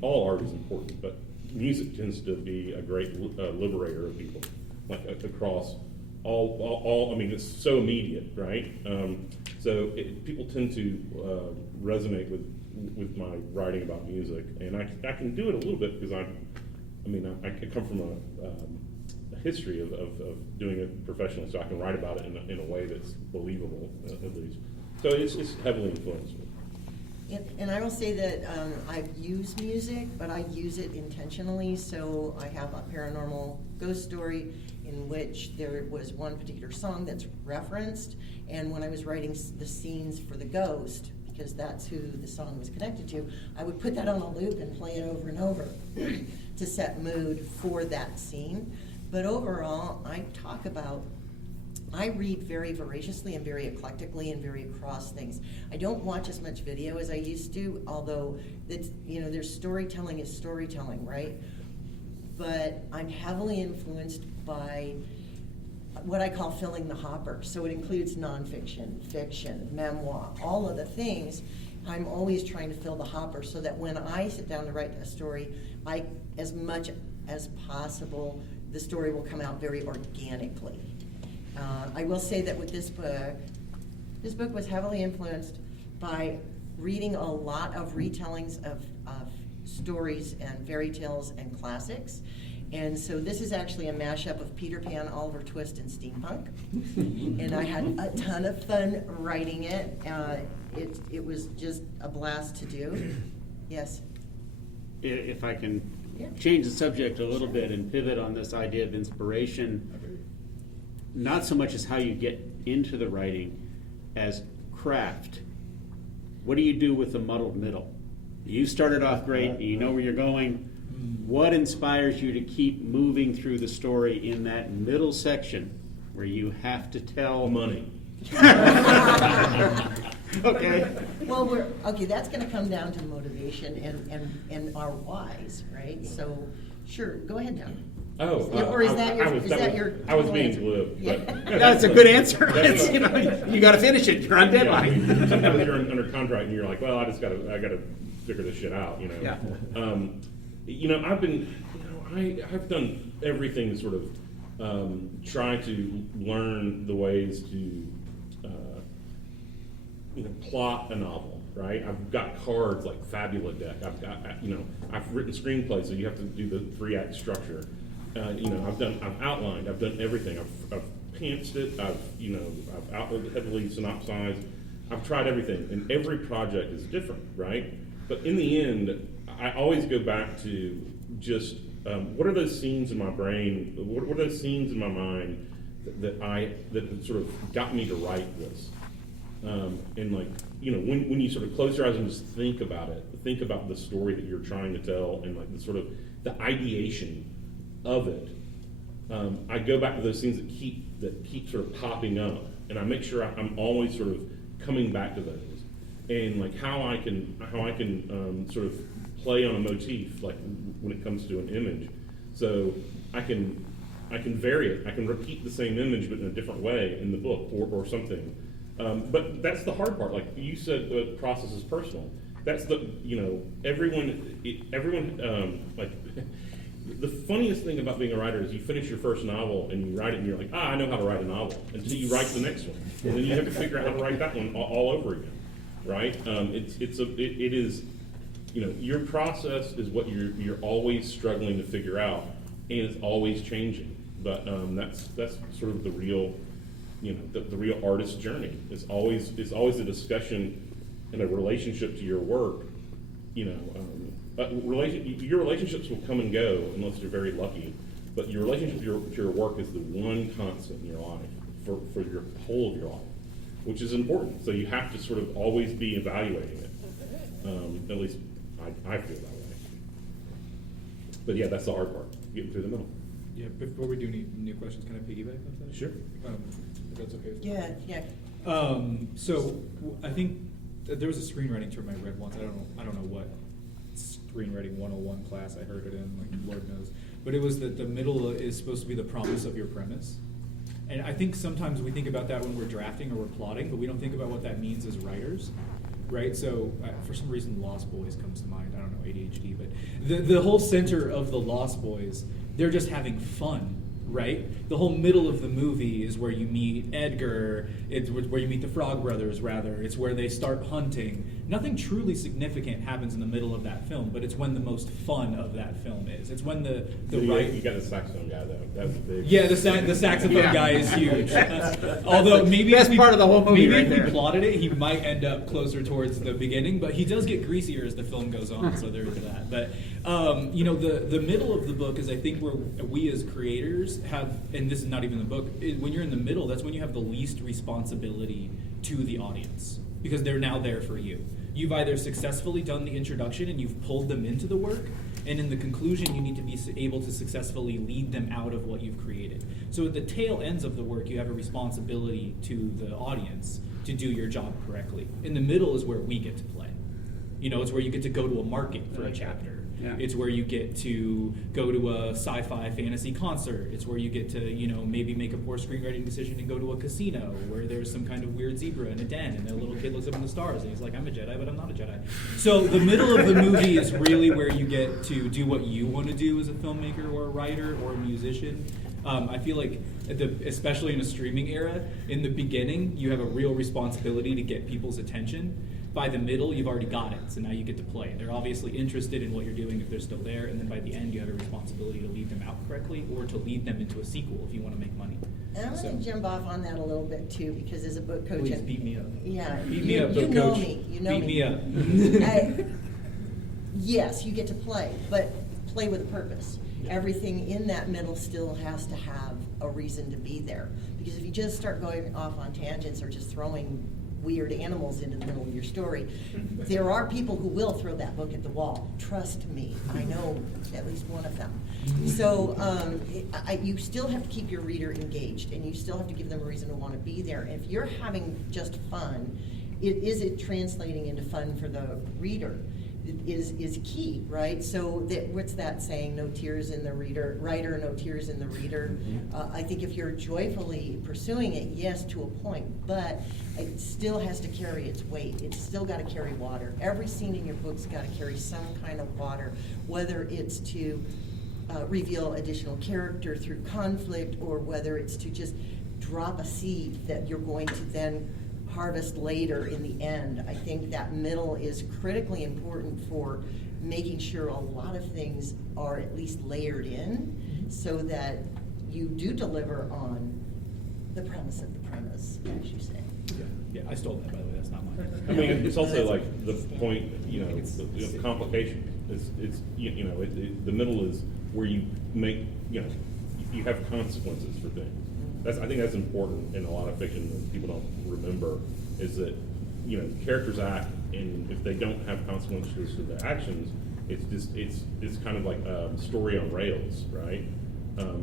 all art is important, but music tends to be a great liberator of people, like across all. I mean, it's so immediate, right? So people tend to resonate with my writing about music, and I can do it a little bit because I come from a history of doing it professionally, so I can write about it in a way that's believable, at least. So it's heavily influenced me. And I will say that I've used music, but I use it intentionally. So I have a paranormal ghost story in which there was one particular song that's referenced, and when I was writing the scenes for the ghost, because that's who the song was connected to, I would put that on a loop and play it over and over to set mood for that scene. But overall, I read very voraciously and very eclectically and very across things. I don't watch as much video as I used to, although there's storytelling is storytelling, right? But I'm heavily influenced by what I call filling the hopper. So it includes nonfiction, fiction, memoir, all of the things. I'm always trying to fill the hopper so that when I sit down to write a story, as much as possible, the story will come out very organically. I will say that with this book was heavily influenced by reading a lot of retellings of stories and fairy tales and classics. And so this is actually a mashup of Peter Pan, Oliver Twist, and steampunk. And I had a ton of fun writing it. It was just a blast to do. Yes? If I can change the subject a little bit and pivot on this idea of inspiration, not so much as how you get into the writing as craft. What do you do with the muddled middle? You started off great, you know where you're going. What inspires you to keep moving through the story in that middle section where you have to tell Money. Okay. Well, that's going to come down to motivation and our whys, right? So, sure, go ahead now. Oh, or is that your? I was being glib. Yeah. That's a good answer. You got to finish it. You're on deadline. Yeah. Sometimes you're under contract and you're like, well, I got to figure this shit out. Yeah. I've done everything sort of try to learn the ways to plot a novel, right? I've got cards like Fabula Deck. I've written screenplays, so you have to do the 3-act structure. I've outlined, I've done everything. I've pantsed it. I've heavily synopsized. I've tried everything, and every project is different, right? But in the end, I always go back to just what are those scenes in my brain? What are those scenes in my mind that sort of got me to write this? When you sort of close your eyes and just think about it, think about the story that you're trying to tell, and like the sort of the ideation of it. I go back to those scenes that keep sort of popping up, and I make sure I'm always sort of coming back to those, and like how I can sort of play on a motif, like when it comes to an image, so I can vary it. I can repeat the same image but in a different way in the book or something. But that's the hard part. Like you said, the process is personal. That's everyone the funniest thing about being a writer is you finish your first novel and you write it and you're like, I know how to write a novel, until you write the next one, and then you have to figure out how to write that one all over again, right? It is your process is what you're always struggling to figure out, and it's always changing. But that's sort of the real the real artist's journey. It's always a discussion and a relationship to your work. Your relationships will come and go unless you're very lucky, but your relationship to your work is the one constant in your life for your whole of your life, which is important. So you have to sort of always be evaluating it. At least I feel that way. But yeah, that's the hard part, getting through the middle. Yeah, before we do any new questions, can I piggyback on that? Sure. If that's okay with you. Yeah. I think there was a screenwriting term I read once. I don't know what screenwriting 101 class I heard it in, like Lord knows. But it was that the middle is supposed to be the promise of your premise. And I think sometimes we think about that when we're drafting or we're plotting, but we don't think about what that means as writers, right? So for some reason, Lost Boys comes to mind. I don't know, ADHD, but the whole center of the Lost Boys, they're just having fun, right? The whole middle of the movie is where you meet Edgar. It's where you meet the Frog Brothers, rather. It's where they start hunting. Nothing truly significant happens in the middle of that film, but it's when the most fun of that film is. It's when You got the saxophone guy though. That's big. Yeah, the saxophone guy is huge. Although maybe best part of the whole movie, maybe right if there. we plotted it, he might end up closer towards the beginning, but he does get greasier as the film goes on. So there is that. But the middle of the book is, I think, where we as creators have, and this is not even the book. When you're in the middle, that's when you have the least responsibility to the audience, because they're now there for you. You've either successfully done the introduction and you've pulled them into the work, and in the conclusion you need to be able to successfully lead them out of what you've created. So at the tail ends of the work, you have a responsibility to the audience to do your job correctly. In the middle is where we get to play. It's where you get to go to a market for a chapter. Yeah. It's where you get to go to a sci-fi fantasy concert. It's where you get to, maybe make a poor screenwriting decision and go to a casino where there's some kind of weird zebra in a den, and the little kid looks up in the stars and he's like, I'm a Jedi, but I'm not a Jedi. So the middle of the movie is really where you get to do what you want to do as a filmmaker or a writer or a musician. I feel like, especially in a streaming era, in the beginning, you have a real responsibility to get people's attention. By the middle, you've already got it, so now you get to play. They're obviously interested in what you're doing if they're still there, and then by the end, you have a responsibility to lead them out correctly or to lead them into a sequel if you want to make money. And I'm going to jump off on that a little bit too, because as a book coach, Please beat me up. Yeah, Beat me up, book know coach. me. You know beat me up. Yes, you get to play, but play with a purpose. Everything in that middle still has to have a reason to be there. Because if you just start going off on tangents or just throwing weird animals into the middle of your story, there are people who will throw that book at the wall. Trust me, I know at least one of them. So you still have to keep your reader engaged, and you still have to give them a reason to want to be there. And if you're having just fun, is it translating into fun for the reader? Is key, right? So what's that saying? No tears in the writer, no tears in the reader. I think if you're joyfully pursuing it, yes, to a point, but it still has to carry its weight. It's still got to carry water. Every scene in your book's got to carry some kind of water, whether it's to reveal additional character through conflict, or whether it's to just drop a seed that you're going to then harvest later in the end. I think that middle is critically important for making sure a lot of things are at least layered in, so that you do deliver on the premise of the premise, as you say. Yeah, I stole that, by the way, that's not mine. I mean, it's also like the point, the complication. It's the middle is where you make, you have consequences for things. I think that's important in a lot of fiction that people don't remember, is that, characters act, and if they don't have consequences to their actions, it's kind of like a story on rails, right?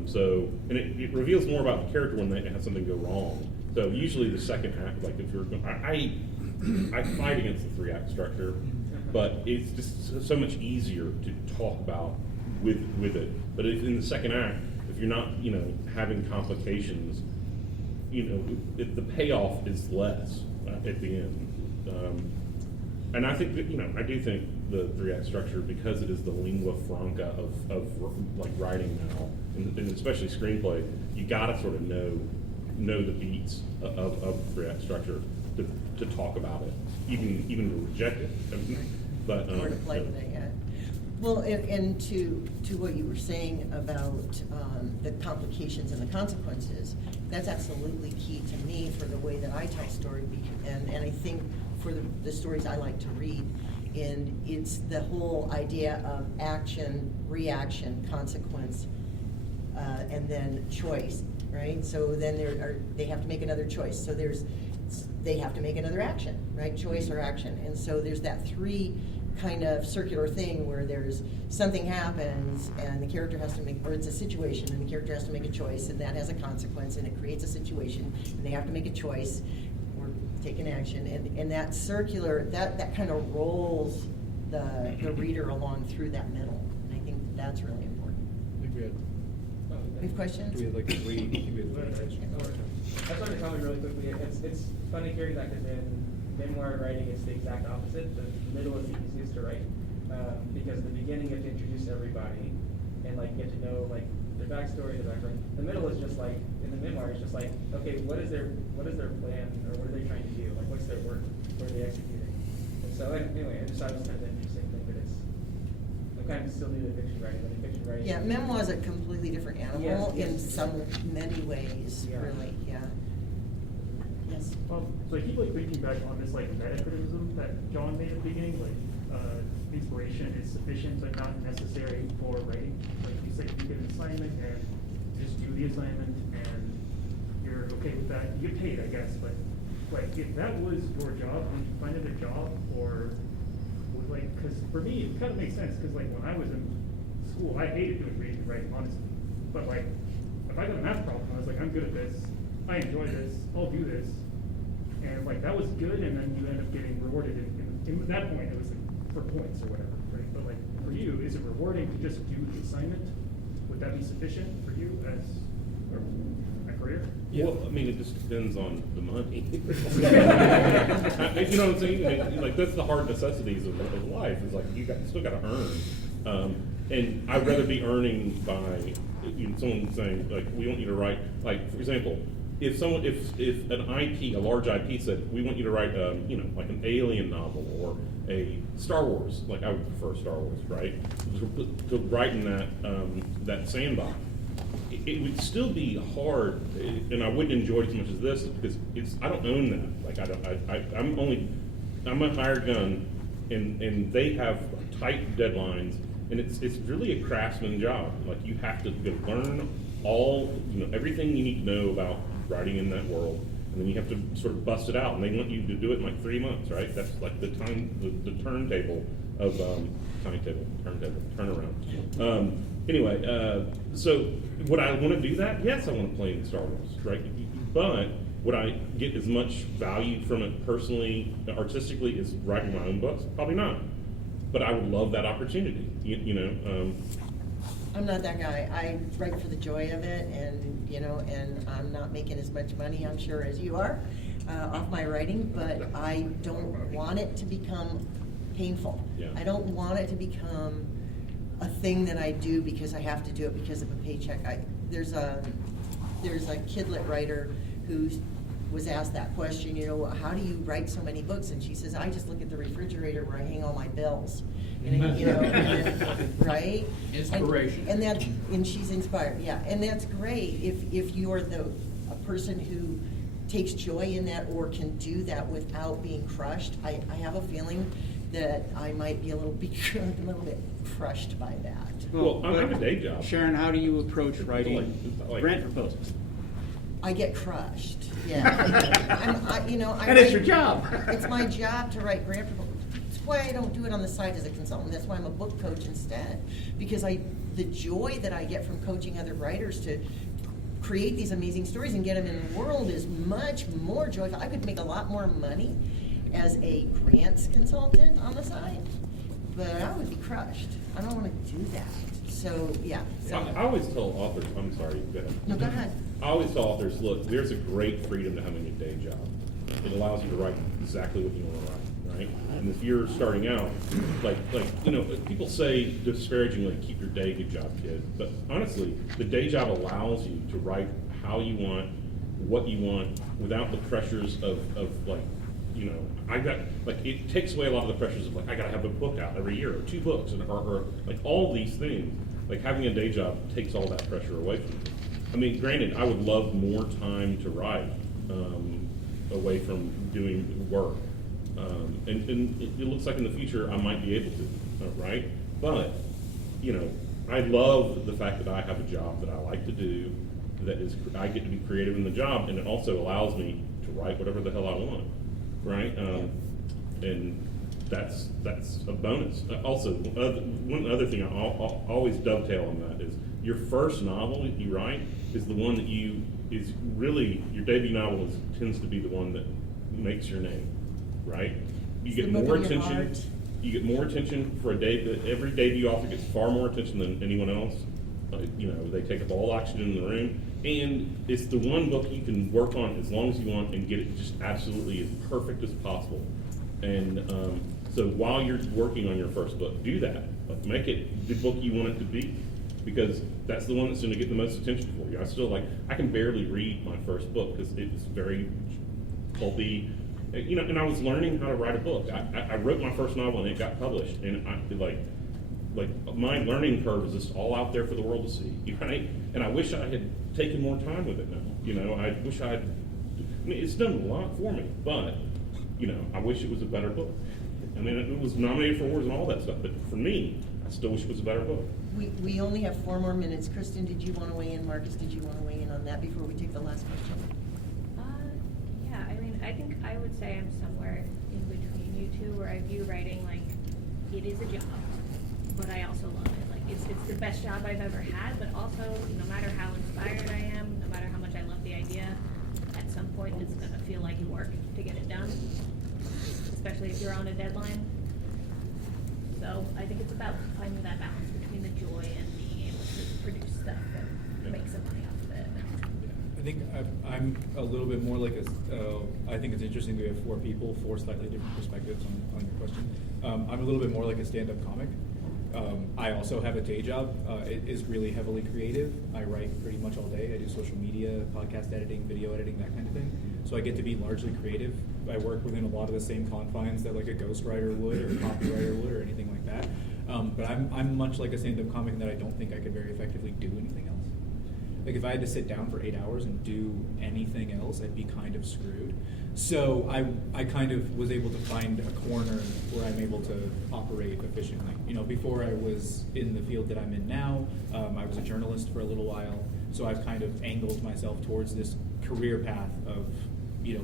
So, and it reveals more about the character when they have something go wrong. So usually the second act, like if you're, I fight against the 3-act structure, but it's just so much easier to talk about with it. But if in the second act, if you're not, having complications, the payoff is less at the end. And I think that, I do think the 3-act structure, because it is the lingua franca of like writing now, and especially screenplay, you gotta sort of know the beats of the 3-act structure to talk about it, even to reject it. But Or to play with it, yeah. Well, and to what you were saying about the complications and the consequences, that's absolutely key to me for the way that I tell story, and I think for the stories I like to read. And it's the whole idea of action, reaction, consequence, and then choice, right? So then they have to make another choice. So they have to make another action, right? Choice or action. And so there's that 3 kind of circular thing where there's something happens and the character has to make, or it's a situation and the character has to make a choice, and that has a consequence, and it creates a situation, and they have to make a choice or take an action, and that circular, that kind of rolls the reader along through that middle, and I think that's really important. I think we had, We have questions? do we have like 3? I think we had 3 questions. I just wanted to comment really quickly. It's funny hearing that, because in memoir writing, it's the exact opposite. The middle is the easiest to write, because the beginning you have to introduce everybody and like get to know like their backstory, their background. The middle is just like, in the memoir, it's just like, okay, what is their plan, or what are they trying to do? Like, what's their work? What are they executing? And so anyway, I just thought it was kind of an interesting thing, but I'm kind of still new to fiction writing, but in fiction writing. Yeah, memoir is a completely different animal in Yes. many ways, Yeah. really, yeah. Yes. So I keep thinking back on this meta criticism that John made at the beginning, inspiration is sufficient but not necessary for writing. Like you say, you get an assignment and just do the assignment and you're okay with that. You get paid, I guess, but if that was your job, would you find it a job, or because for me it kind of makes sense, because when I was in school, I hated doing reading and writing, honestly. But if I got a math problem, I was like, I'm good at this, I enjoy this, I'll do this, and that was good, and then you end up getting rewarded. In that point, it was for points or whatever, right? But for you, is it rewarding to just do the assignment? Would that be sufficient for you as a career? Yeah. Well, I mean, it just depends on the money. You know what I'm saying? That's the hard necessities of life. Is you still got to earn, and I'd rather be earning by someone saying we want you to write. For example, if an IP, a large IP said we want you to write, an alien novel or a Star Wars, I would prefer Star Wars, right? To write in that sandbox. It would still be hard, and I wouldn't enjoy it as much as this, because I don't own that. I'm a hired gun, and they have tight deadlines, and it's really a craftsman job. You have to learn everything you need to know about writing in that world, and then you have to sort of bust it out, and they want you to do it in 3 months, right? That's the turntable of turnaround. Anyway, so would I want to do that? Yes, I want to play in Star Wars, right? But would I get as much value from it personally, artistically, as writing my own books? Probably not. But I would love that opportunity, I'm not that guy. I write for the joy of it, and I'm not making as much money, I'm sure, as you are off my writing, but I don't want it to become painful. Yeah. I don't want it to become a thing that I do because I have to do it because of a paycheck. There's a kidlit writer who was asked that question, how do you write so many books? And she says, I just look at the refrigerator where I hang all my bills. Right? Inspiration. And she's inspired, yeah. And that's great if you're a person who takes joy in that or can do that without being crushed. I have a feeling that I might be a little bit crushed by that. Well, I have a day job. Sharon, how do you approach writing Like- grant proposals? I get crushed, yeah. And it's your job. It's my job to write grant proposals. That's why I don't do it on the side as a consultant. That's why I'm a book coach instead. Because the joy that I get from coaching other writers to create these amazing stories and get them in the world is much more joyful. I could make a lot more money as a grants consultant on the side, but I would be crushed. I don't want to do that. So, yeah. I always tell authors, I'm sorry, go ahead. No, go ahead. I always tell authors, look, there's a great freedom to having a day job. It allows you to write exactly what you want to write, right? And if you're starting out, people say disparagingly, keep your day job, kid. But honestly, the day job allows you to write how you want, what you want, without the pressures of it takes away a lot of the pressures of I gotta have a book out every year, or 2 books, or all these things. Like having a day job takes all that pressure away from you. I mean, granted, I would love more time to write away from doing work. And it looks like in the future I might be able to, right? But, I love the fact that I have a job that I like to do, I get to be creative in the job, and it also allows me to write whatever the hell I want, right? And that's a bonus. Also, one other thing I'll always dovetail on that is your first novel that you write is the one that is really your debut novel tends to be the one that makes your name, right? You get more attention. You get more attention for every debut author gets far more attention than anyone else. They take up all oxygen in the room, and it's the one book you can work on as long as you want and get it just absolutely as perfect as possible. And so while you're working on your first book, do that. Make it the book you want it to be, because that's the one that's going to get the most attention for you. I can barely read my first book because it's very pulpy. And I was learning how to write a book. I wrote my first novel and it got published, and my learning curve is just all out there for the world to see, right? And I wish I had taken more time with it now. I wish it's done a lot for me, but I wish it was a better book. I mean, it was nominated for awards and all that stuff, but for me, I still wish it was a better book. We only have 4 more minutes. Kristen, did you want to weigh in? Marcus, did you want to weigh in on that before we take the last question? Yeah, I mean, I think I would say I'm somewhere in between you two, where I view writing like it is a job, but I also love it. Like it's the best job I've ever had, but also no matter how inspired I am, no matter how much I love the idea, at some point it's gonna feel like work to get it done, especially if you're on a deadline. So I think it's about finding that balance between the joy and being able to produce stuff and make some money off of it. I think I'm a little bit more like I think it's interesting we have 4 people, 4 slightly different perspectives on your question. I'm a little bit more like a stand-up comic. I also have a day job. It is really heavily creative. I write pretty much all day. I do social media, podcast editing, video editing, that kind of thing. So I get to be largely creative. I work within a lot of the same confines that like a ghostwriter would or a copywriter would or anything like that. But I'm much like a stand-up comic in that I don't think I could very effectively do anything else. Like if I had to sit down for 8 hours and do anything else, I'd be kind of screwed. So I kind of was able to find a corner where I'm able to operate efficiently. Before I was in the field that I'm in now, I was a journalist for a little while. So I've kind of angled myself towards this career path of,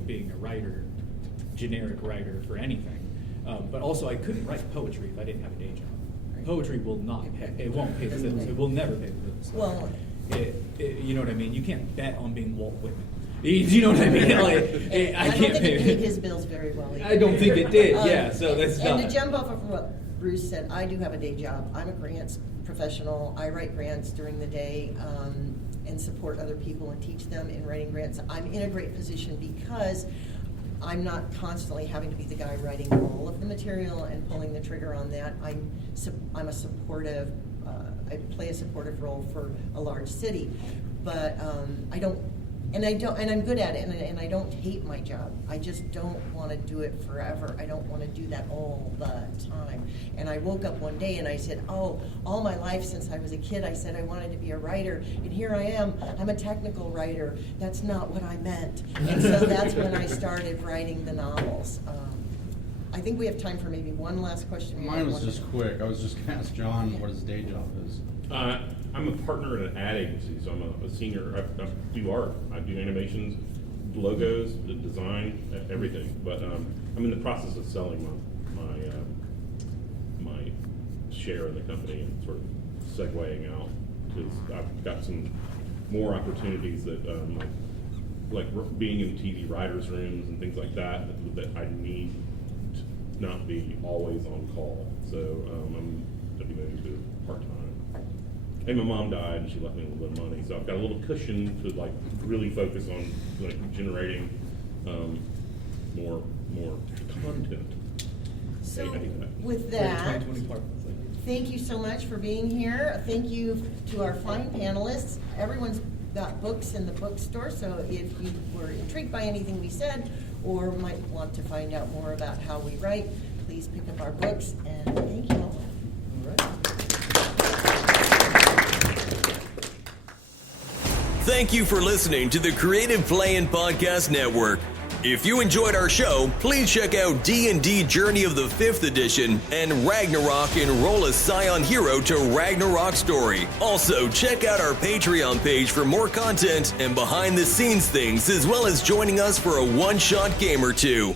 being a writer, generic writer for anything. But also I couldn't write poetry if I didn't have a day job. Poetry will not pay, it won't pay the bills. It will never pay the bills. Well, you know what I mean? You can't bet on being Walt Whitman. You know what I mean? I don't can't think it pay paid his bills very well either. I don't think it did, yeah, so that's And not. to jump off of what Bruce said, I do have a day job. I'm a grants professional. I write grants during the day and support other people and teach them in writing grants. I'm in a great position because I'm not constantly having to be the guy writing all of the material and pulling the trigger on that. I'm a supportive I play a supportive role for a large city, but I don't, and I'm good at it, and I don't hate my job. I just don't want to do it forever. I don't want to do that all the time. And I woke up one day and I said, oh, all my life since I was a kid, I said I wanted to be a writer, and here I am. I'm a technical writer. That's not what I meant. And so that's when I started writing the novels. I think we have time for maybe one last question. Mine was just quick. I was just going to ask John what his day job is. I'm a partner at an ad agency, so I'm a senior. I do art. I do animations, logos, design, everything. But I'm in the process of selling my share in the company and sort of segueing out, because I've got some more opportunities that like being in TV writers' rooms and things like that I need to not be always on call. So I'm moving to part-time. And my mom died, and she left me a little bit of money, so I've got a little cushion to like really focus on like generating more content. So I hate that. with that, 2020 part. thank you so much for being here. Thank you to our fine panelists. Everyone's got books in the bookstore, so if you were intrigued by anything we said or might want to find out more about how we write, please pick up our books, and thank you all. Thank you for listening to the Creative Play-In Podcast Network. If you enjoyed our show, please check out D&D Journey of the 5th Edition and Ragnarok Enroll a Scion Hero to Ragnarok Story. Also, check out our Patreon page for more content and behind-the-scenes things, as well as joining us for a one-shot game or two.